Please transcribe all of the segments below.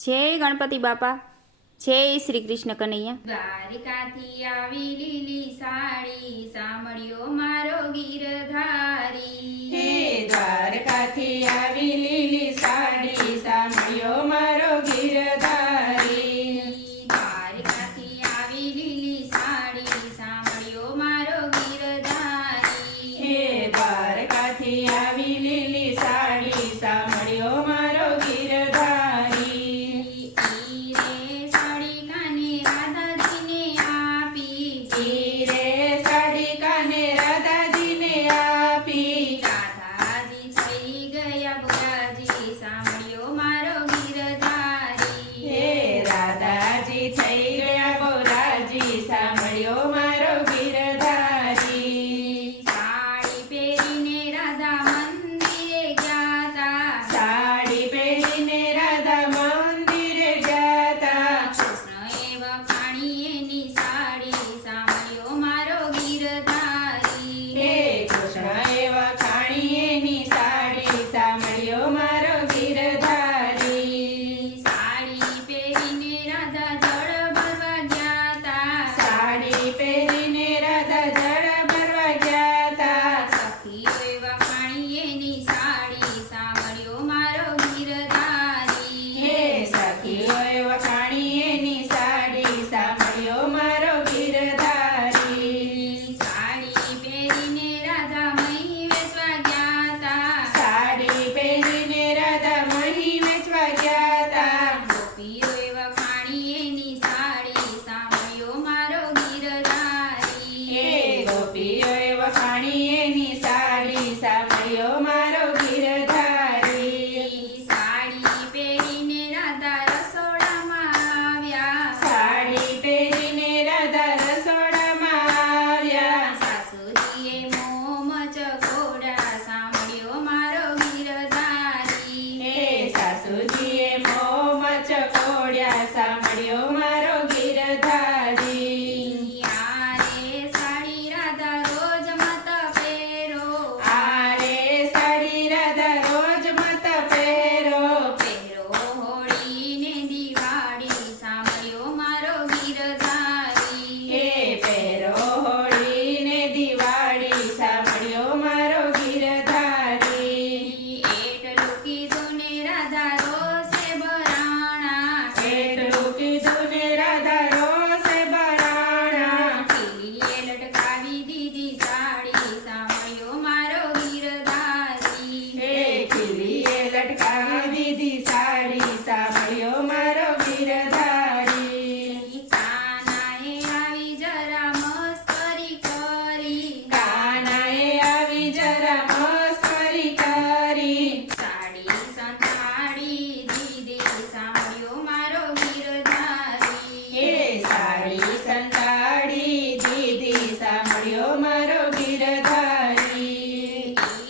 જય ગણપતિ બાપા, જય શ્રી કૃષ્ણ કનૈયા। દ્વારિકાથી આવી લીલી સાડી, સાંભળ્યો મારો ગીરધારી। હે દ્વારકાથી આવી લીલી સાડી, સાંભળ્યો મારો ગીરધારી। દ્વારિકાથી આવી લીલી સાડી, સાંભળ્યો મારો ગીરધારી। હે દ્વારકાથી આવી લીલી સાડી, સાંભળ્યો મારો ગીરધારી। ઈ રે સાડી કાને રાધાજીને આપી, ઈ રે સાડી કાને રાધાજીને આપી। રાધાજી થઈ ગયા બોરાજી, સાંભળ્યો મારો ગીરધારી। હે રાધાજી થઈ ગયા બોરાજી, સાંભળ્યો મારો ગીરધારી। સાડી પહેરીને રાધા મંદિરે ગ્યાતા, સાડી પહેરીને રાધા મંદિરે ગ્યાતા। કૃષ્ણએ વખાણી એની સાડી, સાંભળ્યો મારો ગીરધારી। હે કૃષ્ણએ વખાણી એની સાડી, સાંભળ્યો મારો ગીરધારી। સાડી પહેરીને રાધા જળ ભરવા ગ્યાતા, સાડી પહેરીને રાધા જળ ભરવા ગ્યાતા। સખીઓએ વખાણી એની સાડી, સાંભળ્યો મારો ગીરધારી। હે સખીઓએ વખાણી એની સાડી, સાંભળ્યો મારો ગીરધારી। સાડી પહેરીને રાધા મહી વેચવા ગ્યાતા, સાડી પહેરીને રાધા મહી વેચવા ગ્યાતા। ગોપીઓએ વખાણી એની સાડી, સાંભળ્યો મારો ગીરધારી। હે ગોપીઓએ વખાણી એની સાડી, સાંભળ્યો મારો ગીરધારી। સાડી પહેરીને રાધા રસોડામાં આવ્યા, સાડી પહેરીને રાધા રસોડામાં આવ્યા। સાસુજીએ મોમ ચકોડા, સાંભળ્યો મારો ગીરધારી। હે સાસુજીએ મોં ચકોડ્યા, સાંભળ્યો મારો ગીરધારી। આરે સાડી રાધા રોજ મત પહેરો, આરે સાડી રાધા રોજ મત પહેરો। પહેરો હોળીને દિવાળી, સાંભળ્યો મારો ગીરધારી। હે પહેરો હોળી ને દિવાળી, સાંભળ્યો મારો ગીરધારી। એટલું કીધું ને રાધા રોષે ભરાણા, એટલું કીધું ને રાધા રોષે ભરાણા। ખીલીએ લટકાવી દીધી સાડી, સાંભળ્યો મારો ગીરધારી। હે ખીલીએ લટકાવી દીધી સાડી, સાંભળ્યો મારો ગીરધારી। કાનાએ આવી જરા મસ્કરી કરી, કાનાએ આવી જરા મસ્કરી કરી। સાડી સંતાડી દીધી, સાંભળ્યો મારો ગીરધારી। હે સાડી સંતાડી દીધી, સાંભળ્યો મારો ગીરધારી।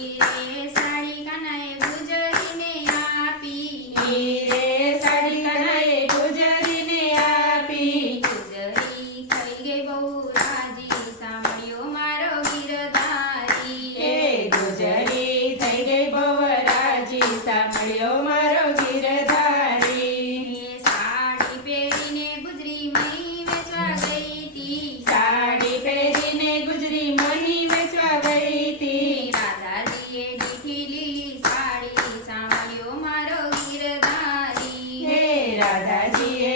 ઈ રે સાડી કાનાએ ગુજરીને આપી, ઈ રે સાડી કનાએ ગુજરીને આપી। ગુજરી થઈ ગઈ બહુ રાજી, સાંભળ્યો મારો ગીરધારી। હે ગુજરી થઈ ગઈ બહુરાજી, સાંભળ્યો મારો ગીરધારી। સાડી પહેરીને ગુજરી મહી વેચવા ગઈ તી, સાડી પહેરીને ગુજરી મહી વેચવા ગઈ તી। રાધાજીએ દીઠી લીલી સાડી, સાંભળ્યો મારો ગીરધારી। હે રાધાજીએ